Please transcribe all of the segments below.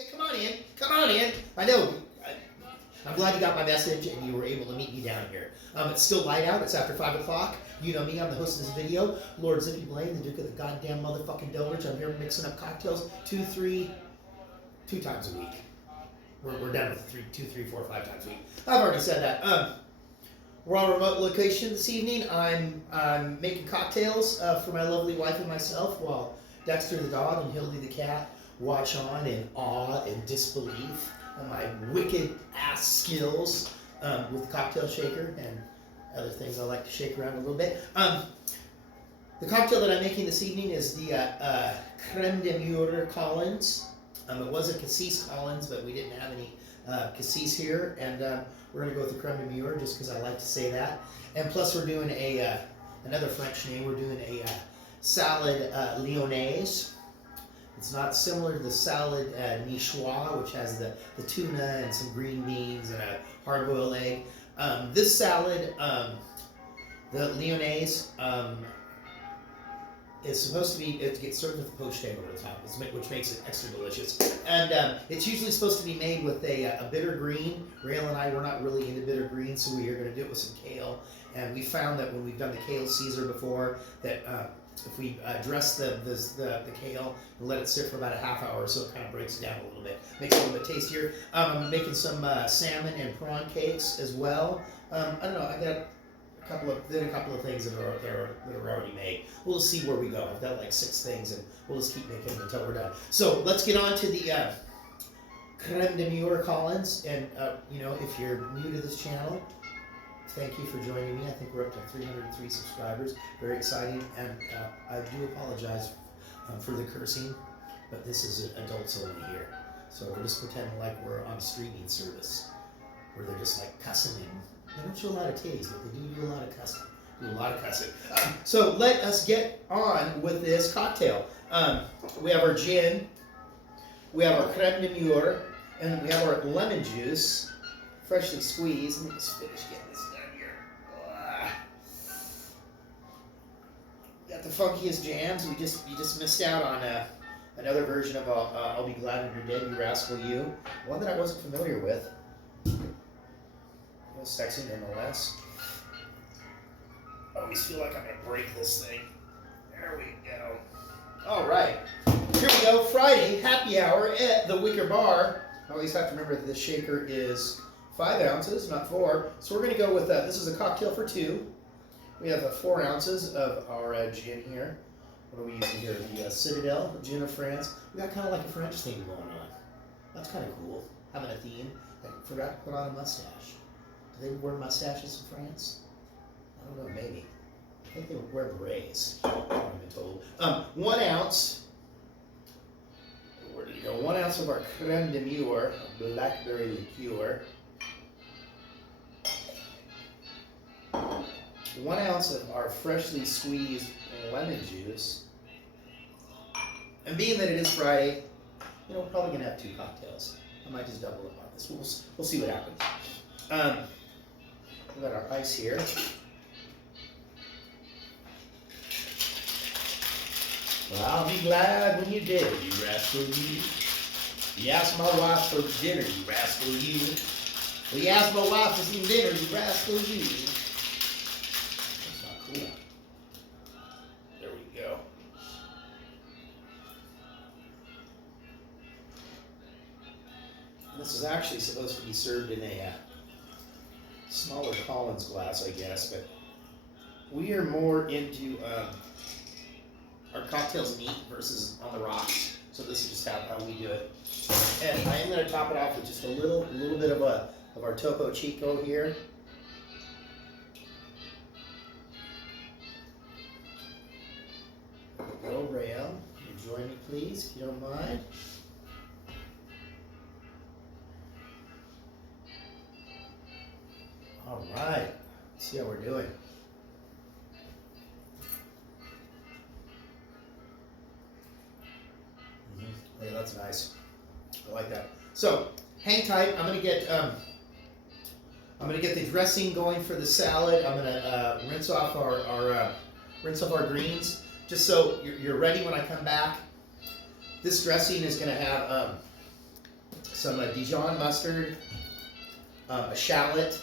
Yeah, come on in. Come on in. I know. I'm glad you got my message and you were able to meet me down here. It's still light out. It's after 5 o'clock. You know me. I'm the host of this video. Lord Zippy Blaine, the Duke of the goddamn motherfucking Delridge. I'm here mixing up cocktails 2 times a week. We're down to 2, 3, 4, 5 times a week. I've already said that. We're on a remote location this evening. I'm making cocktails for my lovely wife and myself while Dexter the dog and Hildy the cat watch on in awe and disbelief of my wicked ass skills with the cocktail shaker and other things I like to shake around a little bit. The cocktail that I'm making this evening is the creme de meure Collins. It was a cassis Collins, but we didn't have any cassis here, and we're going to go with the creme de meure just because I like to say that. And plus we're doing another French name. We're doing a salad lyonnaise. It's not similar to the salad niçoise, which has the tuna and some green beans and a hard-boiled egg. This salad, the lyonnaise, is supposed to be, it gets served with a poached egg over the top, which makes it extra delicious. And it's usually supposed to be made with a bitter green. Rael and I were not really into bitter green, so we are going to do it with some kale. And we found that when we've done the kale Caesar before, that if we dress the kale and let it sit for about a half hour, so it kind of breaks it down a little bit, makes it a little bit tastier. I'm making some salmon and prawn cakes as well. I don't know, I got a couple of things that are already made. We'll just see where we go. I've got like 6 things, and we'll just keep making them until we're done. So let's get on to the creme de meure Collins. And if you're new to this channel, thank you for joining me. I think we're up to 303 subscribers. Very exciting, and I do apologize for the cursing, but this is adults only here. So we're just pretending like we're on a streaming service where they're just like cussing and they don't show a lot of titties, but they do a lot of cussing. So let us get on with this cocktail. We have our gin, we have our creme de meure, and we have our lemon juice, freshly squeezed. Let me just finish getting this done here. Got the funkiest jams. You just missed out on another version of I'll Be Glad When You're Dead, You Rascal You. One that I wasn't familiar with. It was sexy nonetheless. I always feel like I'm going to break this thing. There we go. All right. Here we go. Friday, happy hour at the Wicker Bar. I always have to remember that this shaker is 5 ounces, not 4. So we're going to go with this is a cocktail for 2. We have 4 ounces of our gin here. What are we using here? The Citadel, the gin of France. We got kind of like a French theme going on. That's kind of cool. Having a theme. I forgot to put on a mustache. Do they wear mustaches in France? I don't know, maybe. I think they wear berets. I've been told. 1 ounce. Where did it go? 1 ounce of our creme de meure, blackberry liqueur. 1 ounce of our freshly squeezed lemon juice. And being that it is Friday, we're probably going to have 2 cocktails. I might just double up on this. We'll see what happens. We've got our ice here. Well, I'll be glad when you're dead, you rascal you. You asked my wife for dinner, you rascal you. Well, you asked my wife for some dinner, you rascal you. That's not cool. There we go. This is actually supposed to be served in a smaller Collins glass, I guess, but we are more into our cocktails neat versus on the rocks. So this is just how we do it. And I am going to top it off with just a little bit of our Topo Chico here. Go, Rael. Join me, please, if you don't mind. All right. Let's see how we're doing. Yeah, that's nice. I like that. So hang tight. I'm gonna get the dressing going for the salad. I'm gonna rinse off our greens, just so you're ready when I come back. This dressing is gonna have some Dijon mustard, a shallot,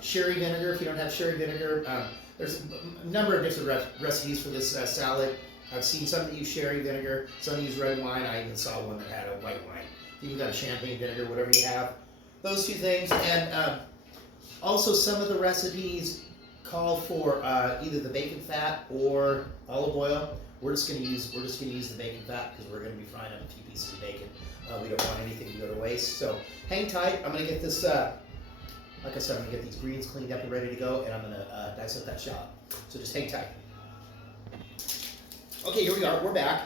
sherry vinegar. If you don't have sherry vinegar, there's a number of different recipes for this salad. I've seen some that use sherry vinegar, some use red wine. I even saw one that had a white wine. If you've got a champagne vinegar, whatever you have, those two things. And also some of the recipes call for either the bacon fat or olive oil. We're just going to use the bacon fat because we're going to be frying up a few pieces of bacon. We don't want anything to go to waste. So hang tight. I'm going to get this. Like I said, I'm going to get these greens cleaned up and ready to go, and I'm going to dice up that shallot. So just hang tight. Okay, here we are. We're back.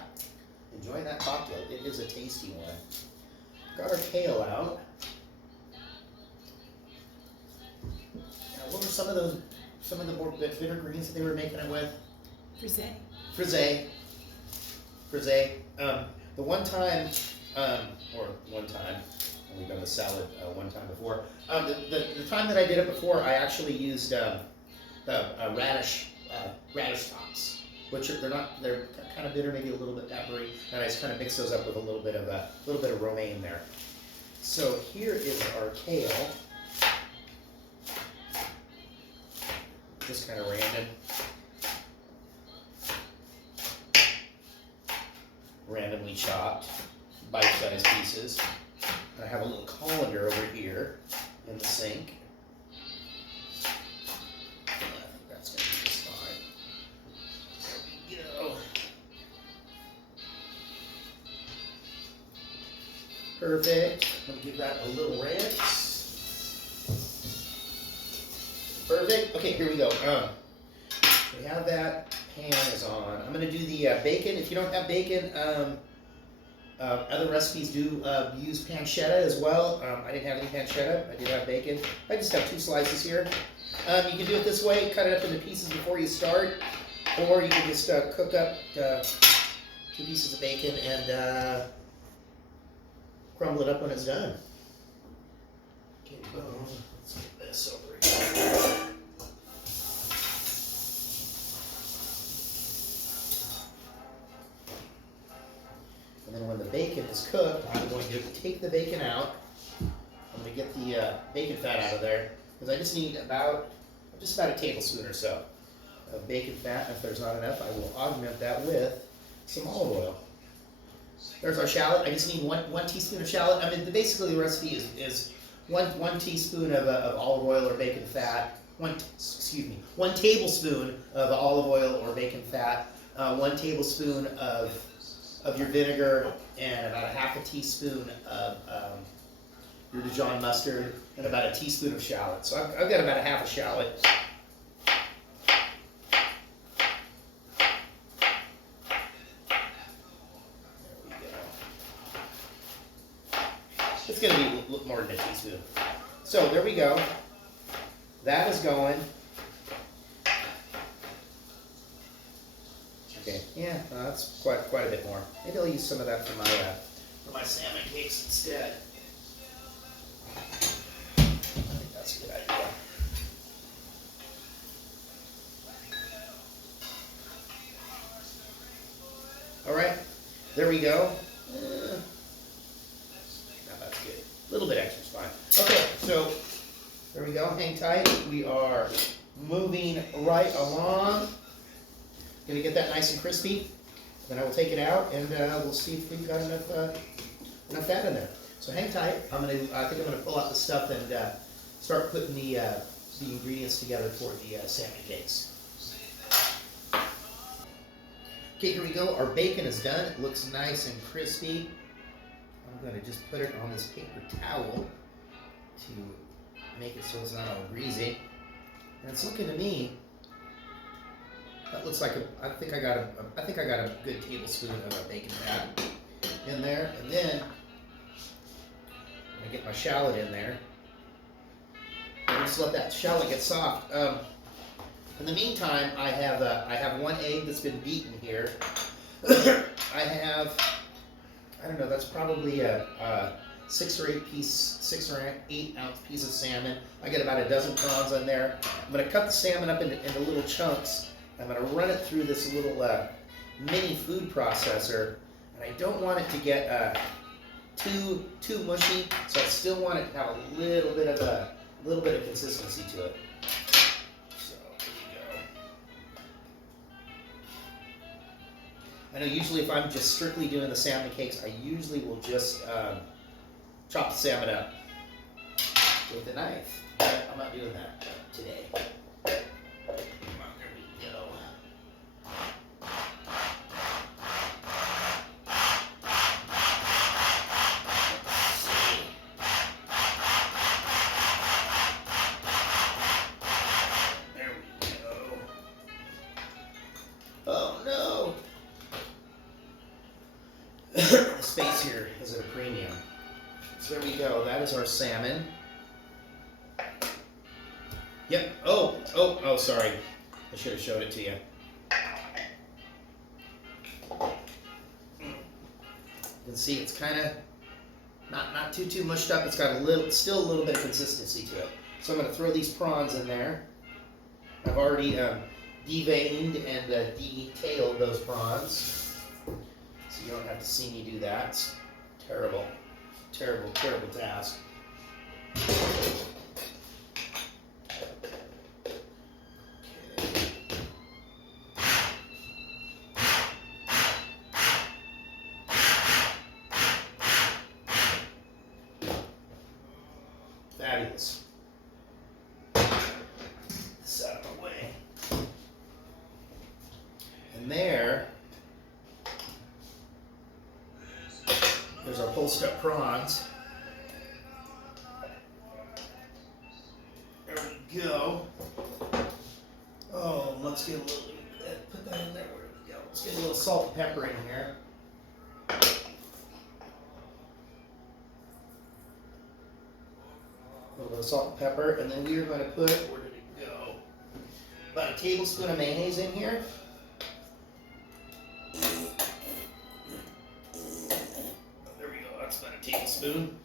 Enjoying that cocktail. It is a tasty one. Got our kale out. Now, what were some of the more bitter greens that they were making it with? Frisee. The one time, we've done the salad one time before. The time that I did it before, I actually used the radish tops, which they're kind of bitter, maybe a little bit peppery, and I just kind of mix those up with a little bit of romaine there. So here is our kale, just kind of randomly chopped, bite-sized pieces. I have a little colander over here in the sink. I think that's going to be just fine. There we go. Perfect. I'm going to give that a little rinse. Perfect. Okay, here we go. We have that. Pan is on. I'm going to do the bacon. If you don't have bacon, other recipes do use pancetta as well. I didn't have any pancetta. I did have bacon. I just have 2 slices here. You can do it this way. Cut it up into pieces before you start. Or you can just cook up 2 pieces of bacon and crumble it up when it's done. Okay, boom. Let's get this over here. And then when the bacon is cooked, I'm going to take the bacon out. I'm going to get the bacon fat out of there because I just need just about a tablespoon or so of bacon fat. If there's not enough, I will augment that with some olive oil. There's our shallot. I just need one teaspoon of shallot. I mean, basically the recipe is one teaspoon of olive oil or bacon fat. One tablespoon of olive oil or bacon fat. 1 tablespoon of your vinegar, and about a half a teaspoon of your Dijon mustard, and about a teaspoon of shallot. So I've got about a half a shallot. There we go. It's going to be more than a teaspoon. So there we go. That is going. Okay, yeah, that's quite a bit more. Maybe I'll use some of that for my salmon cakes instead. I think that's a good idea. All right, there we go. Now that's good. A little bit extra is fine. Okay, so there we go. Hang tight. We are moving right along. Going to get that nice and crispy. Then I will take it out and we'll see if we've got enough fat in there. So hang tight. I think I'm going to pull out the stuff and start putting the ingredients together for the salmon cakes. Okay, here we go. Our bacon is done. It looks nice and crispy. I'm going to just put it on this paper towel to make it so it's not all greasy. And it's looking to me. That looks like I think I got a good tablespoon of bacon fat in there, and then I'm gonna get my shallot in there. And just let that shallot get soft. In the meantime, I have 1 egg that's been beaten here. I don't know. That's probably a 6 or 8 ounce piece of salmon. I got about a dozen prawns in there. I'm gonna cut the salmon up into little chunks. I'm going to run it through this little mini food processor, and I don't want it to get too mushy, so I still want it to have a little bit of consistency to it. So here we go. I know usually if I'm just strictly doing the salmon cakes, I usually will just chop the salmon up with a knife. But I'm not doing that today. Come on, there we go. Oh no! The space here is at a premium. So there we go. That is our salmon. Yep. Oh, sorry. I should have showed it to you. You can see it's kind of not too mushed up. It's got still a little bit of consistency to it. So I'm going to throw these prawns in there. I've already deveined and detailed those prawns, so you don't have to see me do that. It's terrible task. Fabulous. This out of the way. And there's our pulsed up prawns. There we go. Oh, let's get a little, put that in there. Where do we go? Let's get a little salt and pepper in here. A little bit of salt and pepper, and then we are going to put, where did it go? About a tablespoon of mayonnaise in here. There we go, that's about a tablespoon.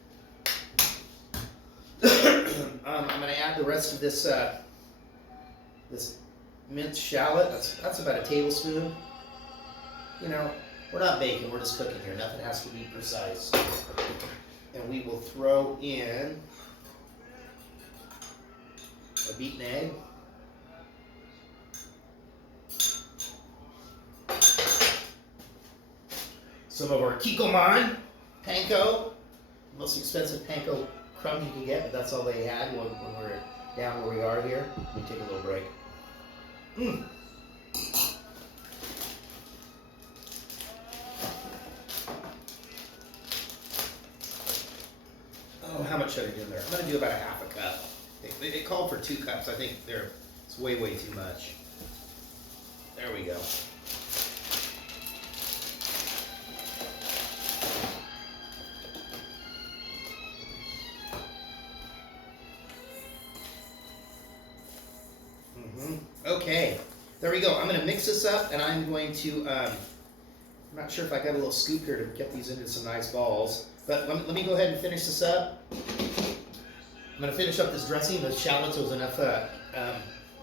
I'm going to add the rest of this this minced shallot. That's about a tablespoon. You know, we're not baking, we're just cooking here. Nothing has to be precise. And we will throw in a beaten egg. Some of our Kikkoman panko, most expensive panko crumb you can get, but that's all they had when we're down where we are here. Let me take a little break. Oh, how much should I do there? I'm going to do about a half a cup. They called for 2 cups. I think it's way too much. There we go. Okay, there we go. I'm going to mix this up, and I'm going to, I'm not sure if I got a little scoop here to get these into some nice balls, but let me go ahead and finish this up. I'm going to finish up this dressing. The shallots, there was enough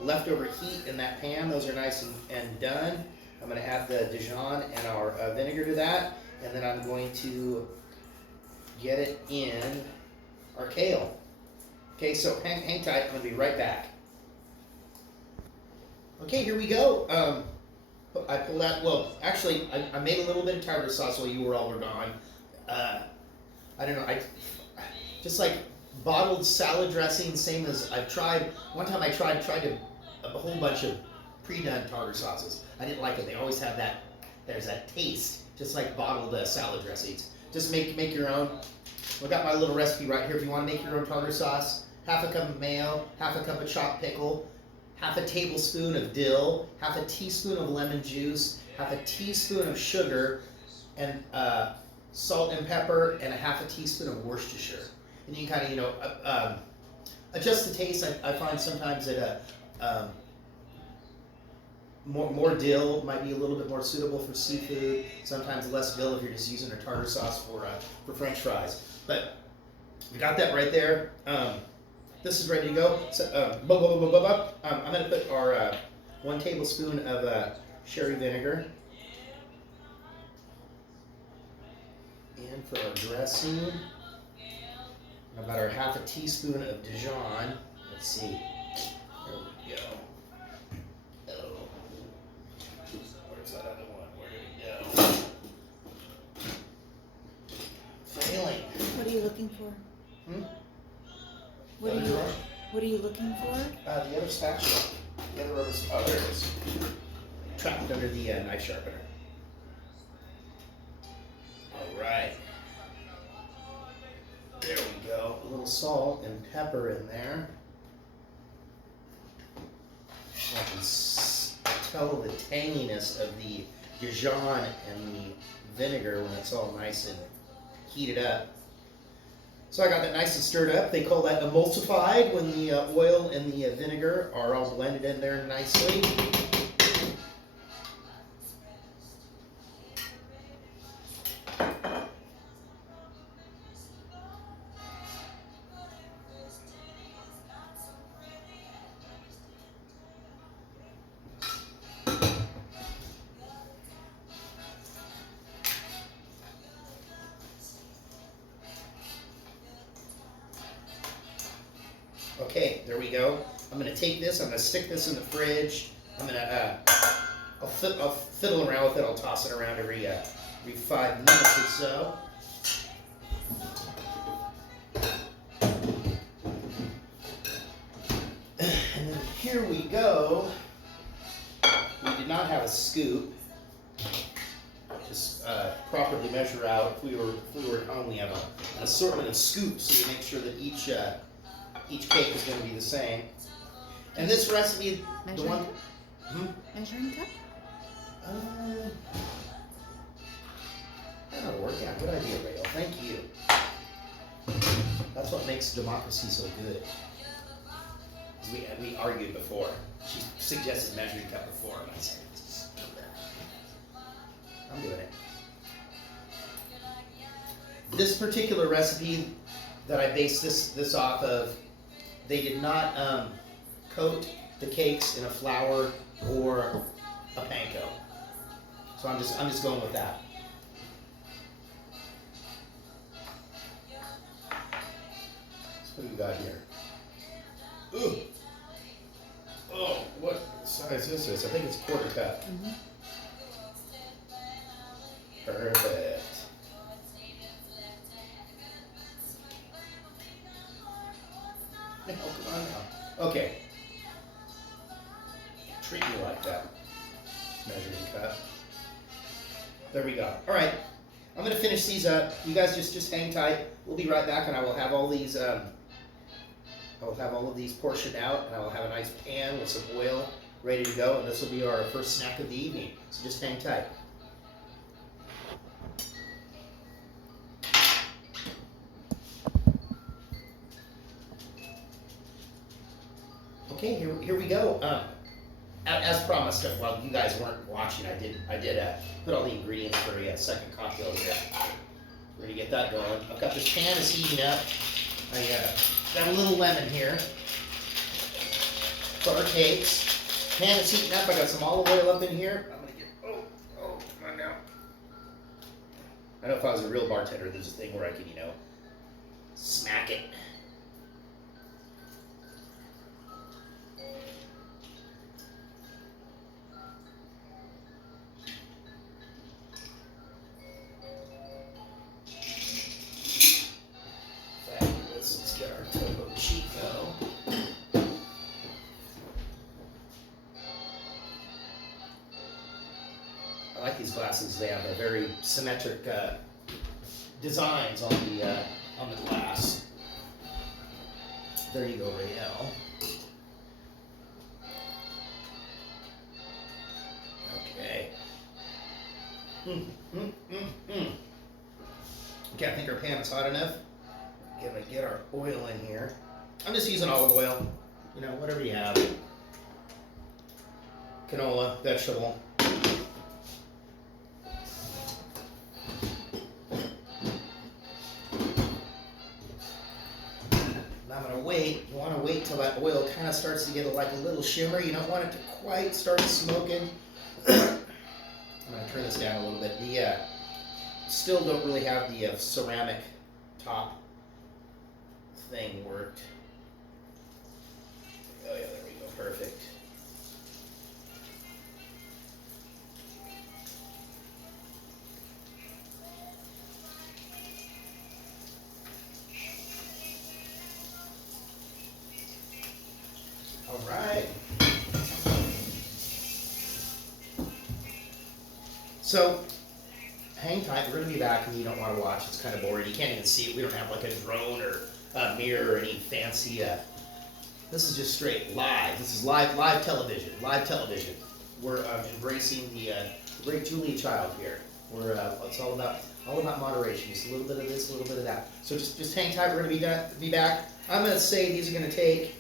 leftover heat in that pan. Those are nice and done. I'm going to add the Dijon and our vinegar to that, and then I'm going to get it in our kale. Okay, so hang tight. I'm going to be right back. Okay, here we go. I pulled out, well, actually, I made a little bit of tartar sauce while you were gone. I don't know, I just like bottled salad dressing, same as I've tried. One time I tried a whole bunch of pre-done tartar sauces. I didn't like it. They always have there's that taste, just like bottled salad dressings. Just make your own. I've got my little recipe right here. If you want to make your own tartar sauce, half a cup of mayo, half a cup of chopped pickle, half a tablespoon of dill, half a teaspoon of lemon juice, half a teaspoon of sugar, and salt and pepper, and a half a teaspoon of Worcestershire. And you can kind of, adjust the taste. I find sometimes that more dill might be a little bit more suitable for seafood. Sometimes less dill if you're just using a tartar sauce for French fries. But we got that right there. This is ready to go. So, I'm going to put our 1 tablespoon of sherry vinegar. in for our dressing. About our half a teaspoon of Dijon. Let's see. There we go. Oh. Where's that other one? Where did it go? Failing. What are you looking for? What are you looking for? The other spatula. The other rubber spatula. Oh, there it is. Trapped under the knife sharpener. All right. There we go. A little salt and pepper in there. I can tell the tanginess of the Dijon and the vinegar when it's all nice and heated up. So I got that nice and stirred up. They call that emulsified when the oil and the vinegar are all blended in there nicely. Okay, there we go. I'm gonna take this, I'm gonna stick this in the fridge. I'm gonna, I'll fiddle around with it. I'll toss it around every 5 minutes or so. And then here we go. We did not have a scoop. Just properly measure out. If we were at home, we have an assortment of scoops, so we make sure that each cake is going to be the same. And this recipe, Measuring the one, cup? Measuring cup? That'll work. Yeah, good idea, Rael. Thank you. That's what makes democracy so good. We argued before. She suggested measuring cup before, and I said, I'm doing it. This particular recipe that I based this off of, they did not coat the cakes in a flour or a panko. So I'm just going with that. So what do we got here? Ooh. Oh, what size is this? I think it's a 1/4 cup. Mm-hmm. Perfect. Oh, come on now. Okay. Treat me like that. Measuring cup. There we go. All right. I'm gonna finish these up. You guys just hang tight. We'll be right back, and I will have all these. I will have all of these portioned out, and I will have a nice pan with some oil ready to go, and this will be our first snack of the evening. So just hang tight. Okay, here we go. As promised, while you guys weren't watching, I did put all the ingredients for a second cocktail here. We're gonna get that going. I've got this pan is heating up. I got a little lemon here for our cakes. Pan is heating up. I got some olive oil up in here. I'm gonna get come on now. I know if I was a real bartender, there's a thing where I can, smack it. Let's get our Topo Chico. I like these glasses. They have a very symmetric designs on the glass. There you go, Rael. Okay. Okay, I think our pan is hot enough. Gonna get our oil in here. I'm just using olive oil, whatever you have. Canola, vegetable. I'm gonna wait. You want to wait till that oil kind of starts to get like a little shimmer. You don't want it to quite start smoking. I'm gonna turn this down a little bit. still don't really have the ceramic top thing worked. Oh yeah, there we go, perfect. All right. So, hang tight. We're going to be back, and you don't want to watch. It's kind of boring. You can't even see it. We don't have like a drone or a mirror or any fancy. This is just straight live. This is live television. Live television. We're embracing the great Julia child here. We're it's all about moderation. Just a little bit of this, a little bit of that. So just hang tight. We're going to be back. I'm going to say these are going to take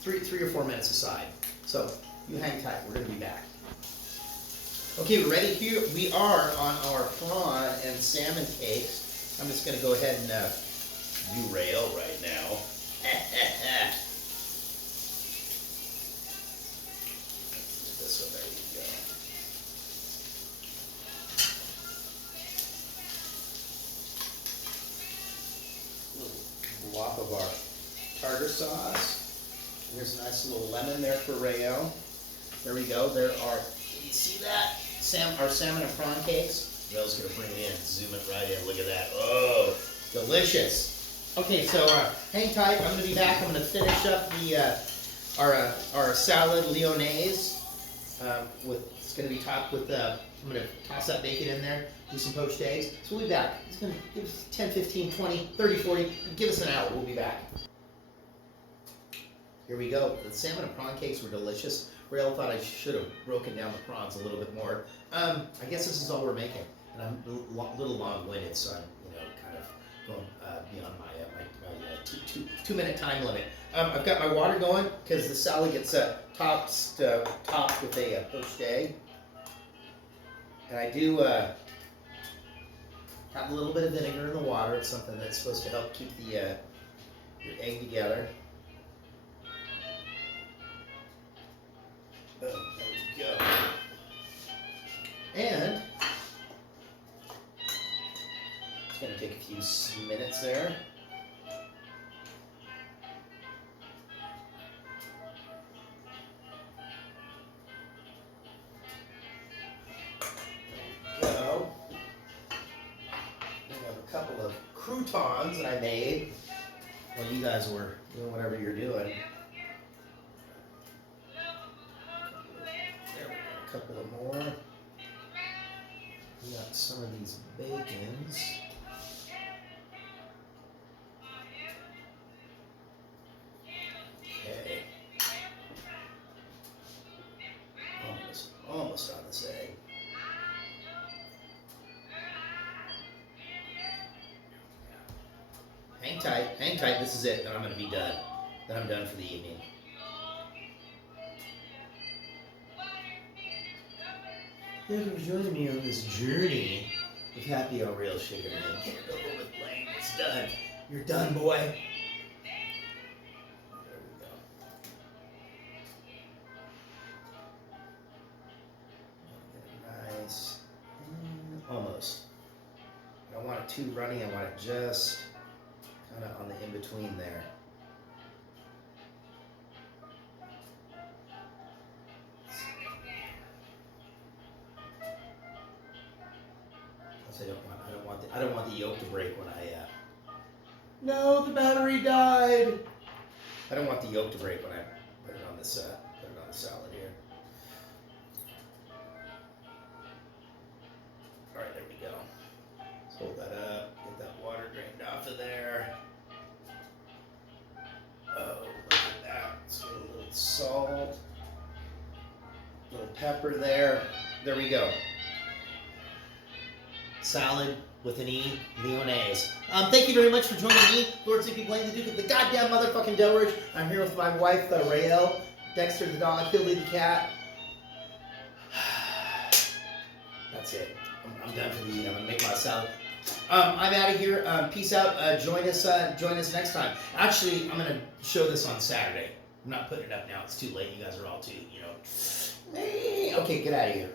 three or 4 minutes aside. So you hang tight. We're going to be back. Okay, we're ready here. We are on our prawn and salmon cakes. I'm just going to go ahead and derail right now. This one, there you go. A little blob of our tartar sauce. Here's a nice little lemon there for Rayo. There we go. There are, can you see that? Our salmon and prawn cakes. Rayo's going to bring it in, zoom it right in. Look at that. Oh, delicious. Okay, so hang tight. I'm going to be back. I'm going to finish up the our salad lyonnaise. It's going to be topped with, I'm going to toss that bacon in there, do some poached eggs. So we'll be back. It's going to give us 10, 15, 20, 30, 40. Give us an hour. We'll be back. Here we go. The salmon and prawn cakes were delicious. Rael thought I should have broken down the prawns a little bit more. I guess this is all we're making, and I'm a little long-winded, so I'm kind of going beyond my 2 minute time limit. I've got my water going because the salad gets topped with a poached egg, and I do have a little bit of vinegar in the water. It's something that's supposed to help keep the your egg together. Boom, there we go. And it's going to take a few minutes there. There we go. We have a couple of croutons that I made while you guys were doing whatever you're doing. A couple of more. We got some of these bacons. Okay. Almost on this egg. Hang tight, this is it, then I'm going to be done. Then I'm done for the evening. Thank you for joining me on this journey with Happy on Real Sugar Man. Can't go over with blame. It's done. You're done, boy. There we go. Get it nice. Almost. I don't want it too runny. I want it just kind of on the in-between there. I don't want the yolk to break when I. No, the battery died. I don't want the yolk to break when I put it on this. Put it on the salad here. All right, there we go. Let's hold that up. Get that water drained off of there. Oh, look at that. Let's get a little salt, a little pepper there. There we go. Salad with an E, lyonnaise. Thank you very much for joining me, Lord Zippy Blaine, the Duke of the goddamn motherfucking Delridge. I'm here with my wife, Rael, Dexter the dog, Hildy the cat. That's it. I'm done for the evening. I'm gonna make my salad. I'm out of here. Peace out. Join us next time. Actually, I'm gonna show this on Saturday. I'm not putting it up now. It's too late. You guys are all too, Okay, get out of here.